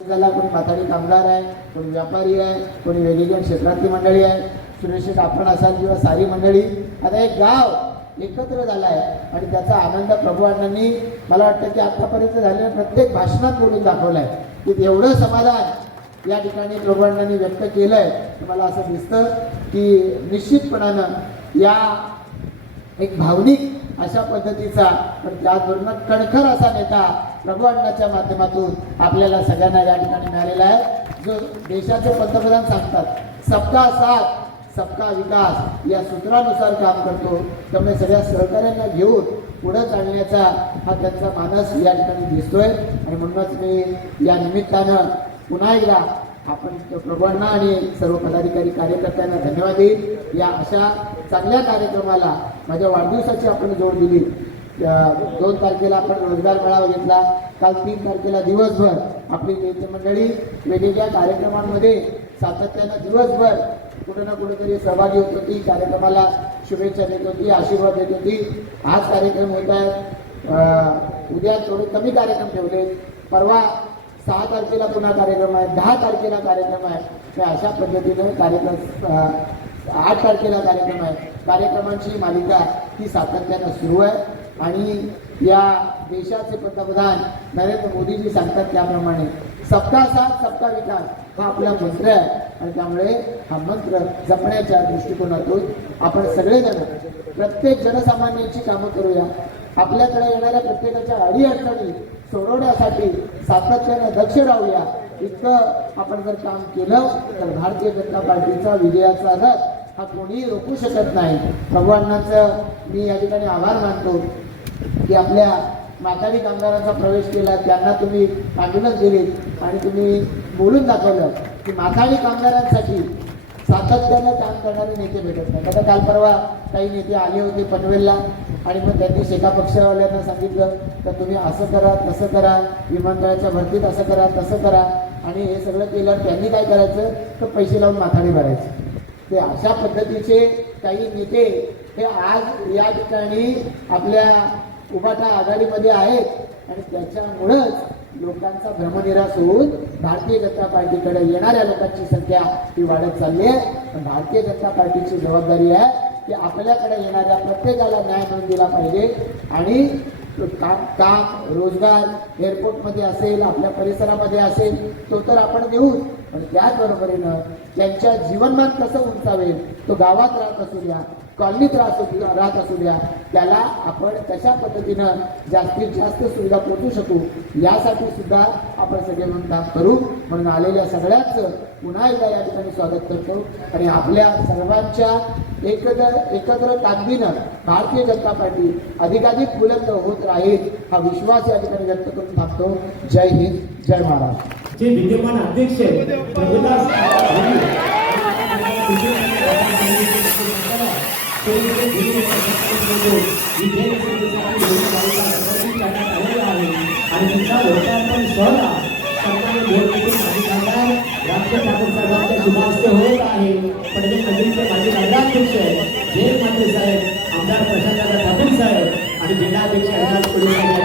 त्याला कोणी म्हातारी कामगार आहे कोणी व्यापारी आहे कोणी वेगवेगळ्या क्षेत्रातली मंडळी आहे. सुरक्षित आपण असाल किंवा सारी मंडळी. आता एक गाव एकत्र झाला आहे आणि त्याचा आनंद प्रभू अण्णांनी मला वाटतं की आत्तापर्यंत झालेल्या प्रत्येक भाषणात बोलून दाखवलं आहे की एवढं समाधान या ठिकाणी प्रभू अण्णांनी व्यक्त केलं आहे तर मला असं दिसतं की निश्चितपणानं या एक भावनिक अशा पद्धतीचा पण त्याचबरोबर कणखर असा नेता प्रभू माध्यमातून आपल्याला सगळ्यांना या ठिकाणी मिळालेला आहे. जो देशाचे पंतप्रधान सांगतात सबका साथ सबका विकास या सूत्रानुसार काम करतो त्यामुळे सगळ्या सहकार्यांना घेऊन पुढे चालण्याचा हा त्यांचा मानस या ठिकाणी दिसतोय. आणि म्हणूनच मी या निमित्तानं पुन्हा एकदा आपण प्रभूंना आणि सर्व पदाधिकारी कार्यकर्त्यांना धन्यवाद देईल या अशा चांगल्या कार्यक्रमाला माझ्या वाढदिवसाची आपण जोड दिली. दोन तारखेला आपण रोजगार मेळावा घेतला. काल तीन तारखेला दिवसभर आपली नेते मंडळी वेगवेगळ्या कार्यक्रमांमध्ये सातत्यानं दिवसभर कुठे ना कुठेतरी सहभागी होत होती कार्यक्रमाला शुभेच्छा देत होती आशीर्वाद देत होती. आज कार्यक्रम होत आहेत. उद्या थोडे कमी कार्यक्रम ठेवले परवा सहा तारखेला पुन्हा कार्यक्रम आहे दहा तारखेला कार्यक्रम आहे. तर अशा पद्धतीनं कार्यक्रम आठ तारखेला कार्यक्रम आहे. कार्यक्रमांची मालिका ही सातत्यानं सुरू आहे. आणि या देशाचे पंतप्रधान नरेंद्र मोदीजी सांगतात त्याप्रमाणे सबका साथ सबका विकास हा आपला मंत्र आहे. आणि त्यामुळे हा मंत्र जपण्याच्या दृष्टिकोनातून आपण सगळेजण प्रत्येक जनसामान्यांची कामं करूया. आपल्याकडे येणाऱ्या प्रत्येकाच्या अडीअडचणी सोडवण्यासाठी सातत्यानं दक्ष राहूया. इतकं आपण जर काम केलं तर भारतीय जनता पार्टीचा विजयाचा रथ हा कोणीही रोखू शकत नाही. भगवानांचं मी या ठिकाणी आभार मानतो. की आपल्या माथाडी कामगारांचा प्रवेश केला त्यांना तुम्ही ॲम्ब्युलन्स दिलीत आणि तुम्ही बोलून दाखवलं की माथाडी कामगारांसाठी सातत्यानं काम करणारे नेते भेटत नाही आता काल परवा काही नेते आले होते पनवेलला आणि मग त्यांनी शेका पक्षवाल्यांना सांगितलं तर तुम्ही असं करा तसं करा विमानतळाच्या भरतीत असं करा तसं करा. आणि हे सगळं केल्यावर त्यांनी काय करायचं? तर पैसे लावून माथाडी भरायचे. ते अशा पद्धतीचे काही नेते हे आज या ठिकाणी आपल्या उभाटा आघाडीमध्ये आहेत. आणि त्याच्यामुळंच लोकांचा भ्रमनिराश होऊन भारतीय जनता पार्टीकडे येणाऱ्या लोकांची संख्या ही वाढत चालली आहे. पण भारतीय जनता पार्टीची जबाबदारी आहे की आपल्याकडे येणाऱ्या प्रत्येकाला न्याय मिळून दिला पाहिजे. आणि काम काम रोजगार एअरपोर्टमध्ये असेल आपल्या परिसरामध्ये असेल तो तर आपण देऊ पण त्याचबरोबरीनं त्यांच्या जीवनमान कसं उंचावेल तो गावात राहत असू द्या कॉलनीत राहत असू राहत असू द्या त्याला आपण कशा पद्धतीनं जास्तीत जास्त सुविधा पोहोचू शकू यासाठी सुद्धा आपण सगळे म्हणून काम करू. म्हणून आलेल्या सगळ्याच पुन्हा एकदा या ठिकाणी स्वागत करतो. आणि आपल्या सर्वांच्या एकत्र एकत्र ताकदीनं भारतीय जनता पार्टी अधिकाधिक बुलंद होत राहील हा विश्वास या ठिकाणी व्यक्त करून थांबतो. जय हिंद जय महाराष्ट्र. जे विद्यमान अध्यक्ष आणि त्यांचा लोकार्पण सोहळा सन्माननीय साहेबांच्या शुभास्ते होत आहे पडवे नगरीचे माजी नगराध्यक्ष जयंत मात्रे साहेब आमदार ठाकूर साहेब आणि जिल्हाध्यक्ष हरिदास कुडे साहेब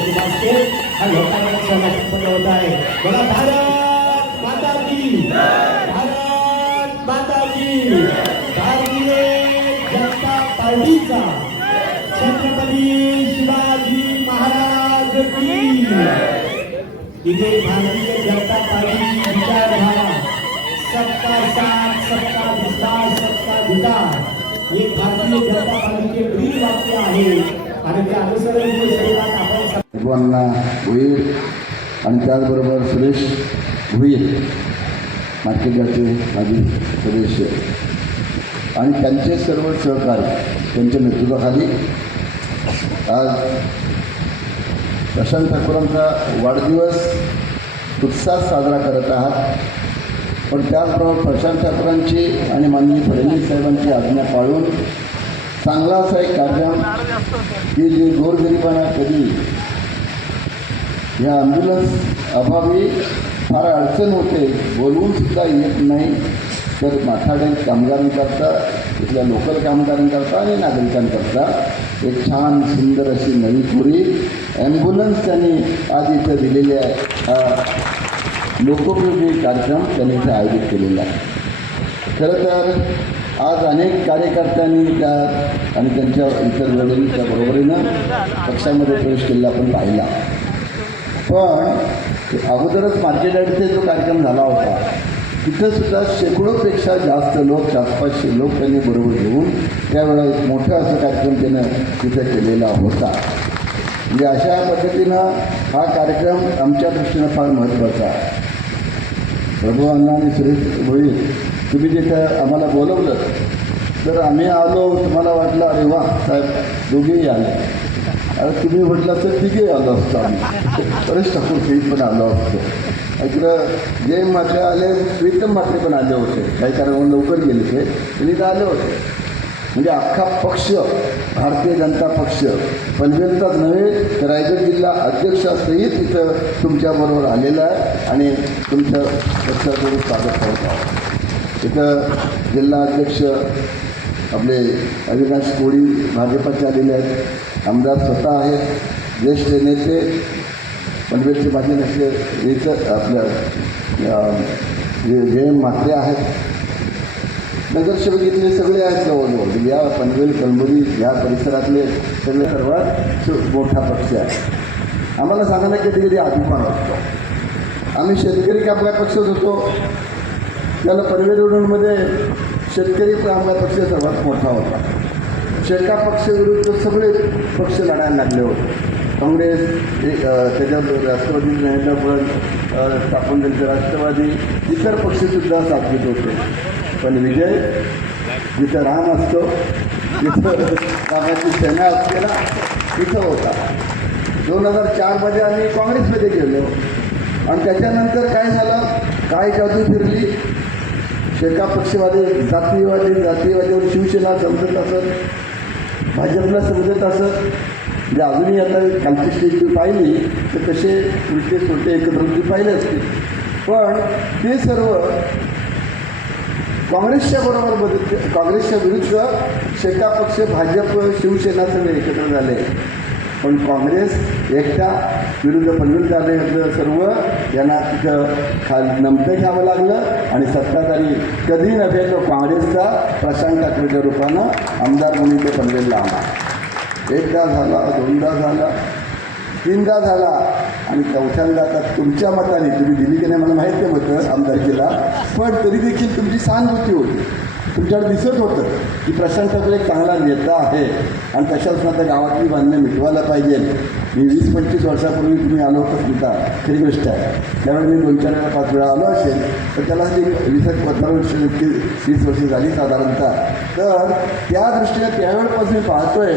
शुभास्ते हा लोकार्पण सोहळा संपन्न होत आहे भारत माता की भारत माता की भारतीय जनता छत्रपती शिवाजी महाराज की इथे भारतीय जनता पार्टीची विचारधारा सबका साथ सबका विकास सबका विकास हे भारतीय जनता पार्टीचे ब्रीद वाक्य आहे. आणि ते अनुसरण आपण होईल आणि त्याचबरोबर सुरेश भुईर मार्केटचे माजी सदस्य. आणि त्यांचे सर्व सहकार्य त्यांच्या नेतृत्वाखाली. आज प्रशांत ठाकूरांचा वाढदिवस उत्साहात साजरा करत आहात. पण त्याचबरोबर प्रशांत ठाकूरांची आणि माननीय फडणवीस साहेबांची आज्ञा पाळून चांगला असा एक कार्यक्रम की जे गोरगरिबांना कधी या ॲम्ब्युलन्स अभावी फार अडचण होते बोलवून सुद्धा येत नाही. तर माथाडे कामगारांकरता इथल्या लोकल कामगारांकरता आणि नागरिकांकरता एक छान सुंदर अशी नवी पुरी ॲम्ब्युलन्स त्यांनी आज इथं दिलेली आहे. लोकोपयोगी कार्यक्रम त्यांनी इथे आयोजित केलेला आहे. खरं तर आज अनेक कार्यकर्त्यांनी त्या आणि त्यांच्या इतर वडिलांच्या बरोबरीनं पक्षामध्ये प्रवेश केलेला आपण पाहिला. पण अगोदरच मार्केट यार्डचे जो कार्यक्रम झाला होता तिथं सुद्धा शेकडोपेक्षा जास्त लोक चार पाचशे लोक त्यांनी बरोबर घेऊन त्यावेळेला एक मोठा असा कार्यक्रम त्यानं तिथं केलेला होता. म्हणजे अशा पद्धतीनं हा कार्यक्रम आमच्या दृष्टीनं फार महत्त्वाचा आहे. प्रभू अण्णा आणि सुरेश भोईर तुम्ही जिथं आम्हाला बोलवलं तर आम्ही आलो तुम्हाला वाटलं अरे वा साहेब दोघेही आले. अरे तुम्ही म्हटलं तर तिघेही आलो असतो आम्ही. बरेच ठाकूर पण आलो असतो. इकडं जे म्हात्रे आले प्रीतम म्हात्रे पण आले होते. काही कारण लवकर गेले ते. त्यांनी तर आले होते. म्हणजे अख्खा पक्ष भारतीय जनता पक्ष पनवेलचाच नव्हे तर रायगड जिल्हा असतंही तिथं तुमच्याबरोबर आलेला आहे आणि तुमचं पक्षाकडून स्वागत करत आहोत. इथं जिल्हा अध्यक्ष आपले अविनाश कोळी भाजपाचे आलेले आहेत. आमदार स्वतः आहेत. ज्येष्ठ नेते पनवेलचे माझे नेते याचं आपलं जे जे मात्रे आहेत. नगरसेवक इथले सगळे आहेत जवळजवळ. या पनवेल कलबुरी या परिसरातले सगळे सर्वात मोठा पक्ष आहे. आम्हाला सांगायला कधी कधी अभिमान वाटतो आम्ही शेतकरी कामगार पक्षच होतो. त्याला पनवेल रोडमध्ये शेतकरी कामगार पक्ष सर्वात मोठा होता. शेका पक्षविरुद्ध सगळे पक्ष लढायला लागले होते. काँग्रेस एक, त्याच्यावर राष्ट्रवादी नेता पण स्थापन त्यांचे राष्ट्रवादी इतर पक्षसुद्धा साथ घेत होते. पण विजय जिथं राम असतो तिथं रामाची सेना असते ना तिथं होता. दोन हजार चारमध्ये आम्ही काँग्रेसमध्ये गेलो. आणि त्याच्यानंतर काय झालं? काय जादू फिरली? शेका पक्षवादी जातीवादी जातीवादीवर शिवसेना समजत असत भाजपला समजत असत. म्हणजे अजूनही आता कालची स्टेज पाहिली तर कसे उलटे सोटे एकत्र पाहिले असते पण ते सर्व काँग्रेसच्या बरोबर बदल काँग्रेसच्या विरुद्ध शेका पक्ष भाजप शिवसेना सगळे एकत्र झाले. पण काँग्रेस एकटा विरुद्ध पनवेल झाले सर्व यांना तिथं खा नमतं घ्यावं लागलं आणि सत्ताधारी कधी नव्हे तो काँग्रेसचा प्रशांत ठाकरेच्या रूपानं आमदार म्हणून ते पनवेलला आला एकदा झाला दोनदा झाला तीनदा झाला आणि चौथ्यांदा आता तुमच्या मताने तुम्ही दिली की नाही मला माहीत नाही होतं आमदारकीला पण तरी देखील तुमची सहानुभूती होती. तुमच्याकडे दिसत होतं की प्रशांत ठाकरे एक चांगला नेता आहे आणि तशाच आता गावातली बांधणं मिटवायला पाहिजे. मी वीस पंचवीस वर्षापूर्वी तुम्ही आलो होतं स्मिता खरी गोष्ट आहे त्यावेळी मी दोन चार वेळा पाच वेळा आलो असेल तर त्याला ती वीस एक पंधरा वर्ष इतकी वीस वर्ष झाली साधारणतः. तर त्या दृष्टीने त्यावेळेपासून मी पाहतोय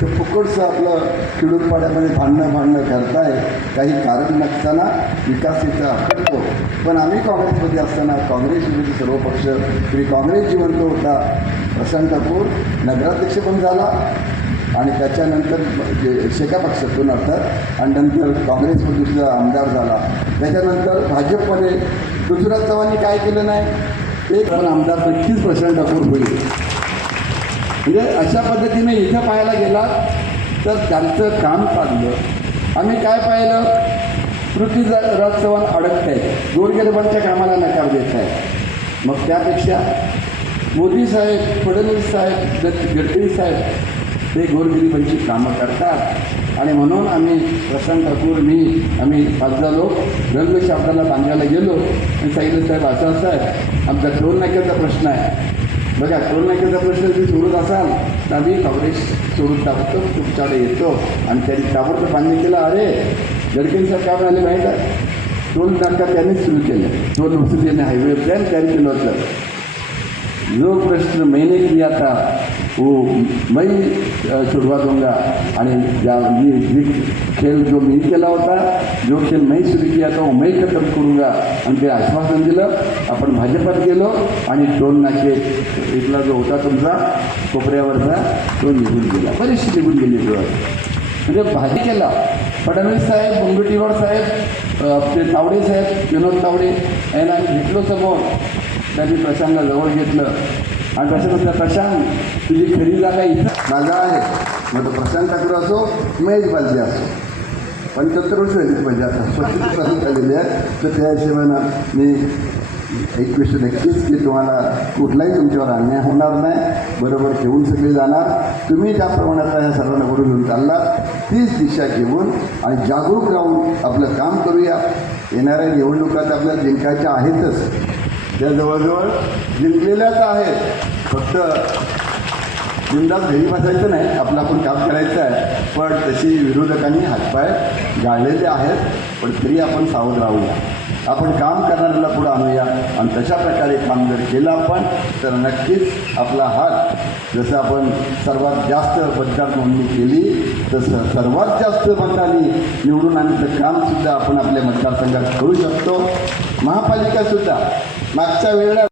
ते फुकटचं आपलं खिडून पाड्यामध्ये भांडणं भांडणं करताय काही कारण नसताना विकास तिथं करतो पण आम्ही काँग्रेसमध्ये असताना काँग्रेस सर्व पक्ष तुम्ही काँग्रेस जिवंत होता प्रशांत ठाकूर नगराध्यक्ष पण झाला. आणि त्याच्यानंतर जे शेका पक्षातून अर्थात आणि नंतर काँग्रेसमध्ये सुद्धा आमदार झाला. त्याच्यानंतर भाजपमध्ये पृथ्वीराज चव्हाणी काय केलं नाही? एक पण आमदार नक्कीच प्रशांत ठाकूर होईल. म्हणजे अशा पद्धतीने इथं पाहायला गेला तर त्यांचं काम चाललं. आम्ही काय पाहिलं? पृथ्वीराज चव्हाण अडकत आहेत गोरगरिबांच्या कामाला नकार देत आहेत मग त्यापेक्षा मोदी साहेब फडणवीस साहेब गडकरी साहेब ते गोरगरिबांची कामं करतात. आणि म्हणून आम्ही प्रशांत ठाकूर मी आम्ही पाच लोक रंग शब्दाला सांगायला गेलो. आणि सांगितलं साहेब असं असं आहे आमचा टोल नाक्याचा प्रश्न आहे. बघा टोल नाक्याचा प्रश्न तुम्ही सोडत असाल तर आम्ही काँग्रेस सोडून टाकतो तुमच्याकडे येतो. आणि त्यांनी ताबडतोब मान्य केलं अरे गडकरी काम आले माहीत आहे. टोल नाका त्यांनीच सुरू केलं. टोल वसुलीने हायवे प्लॅन त्यांनी केलं. होतं जो प्रश्न महिने किया था वो मैं सुरुवात छुड़वा आणि ज्या मी जी खेळ जो मी केला होता जो खेळ मी सुरू किया तो मई खतम करून करूंगा आणि ते आश्वासन दिलं आपण भाजपात गेलो आणि टोल नाके इथला जो होता तुमचा कोपऱ्यावरचा तो निघून गेला. बरीचशी निघून गेली तो म्हणजे भाजी केला फडणवीस साहेब मुनगंटीवार साहेब आपले तावडे साहेब विनोद तावडे यांना आम्ही भेटलो समोर. त्यांनी प्रशांतला जवळ घेतलं. आणि कसं म्हटलं प्रशांत तुझी खरी जागा इथं जागा आहे? मग तो प्रशांत ठाकूर असो महेश बालदी असो. पण वर्ष झाली म्हणजे आता स्वच्छ वर्ष झालेली आहे. तर त्या हिशोबानं मी एकवीस नक्कीच की तुम्हाला कुठलाही तुमच्यावर अन्याय होणार नाही. बरोबर घेऊन सगळे जाणार. तुम्ही त्या प्रमाणात ह्या सर्वांना बरोबर घेऊन चालला. तीच दिशा घेऊन आणि जागरूक राहून आपलं काम करूया. येणाऱ्या निवडणुकात आपल्याला जिंकायच्या आहेतच. त्या जवळजवळ जिंकलेल्याच आहेत. फक्त बिंदास घरी बसायचं नाही आपलं आपण काम करायचं आहे. पण तशी विरोधकांनी हातपाय गाळलेले आहेत पण तरी आपण सावध राहूया. आपण काम करणाऱ्याला पुढं आणूया. आणि तशा प्रकारे काम जर केलं आपण तर नक्कीच आपला हात जसं आपण सर्वात जास्त मतदार नोंदणी केली तसं सर्वात जास्त मतांनी निवडून आणण्याचं कामसुद्धा आपण आपल्या मतदारसंघात करू शकतो. महापालिकासुद्धा मागच्या वेळेला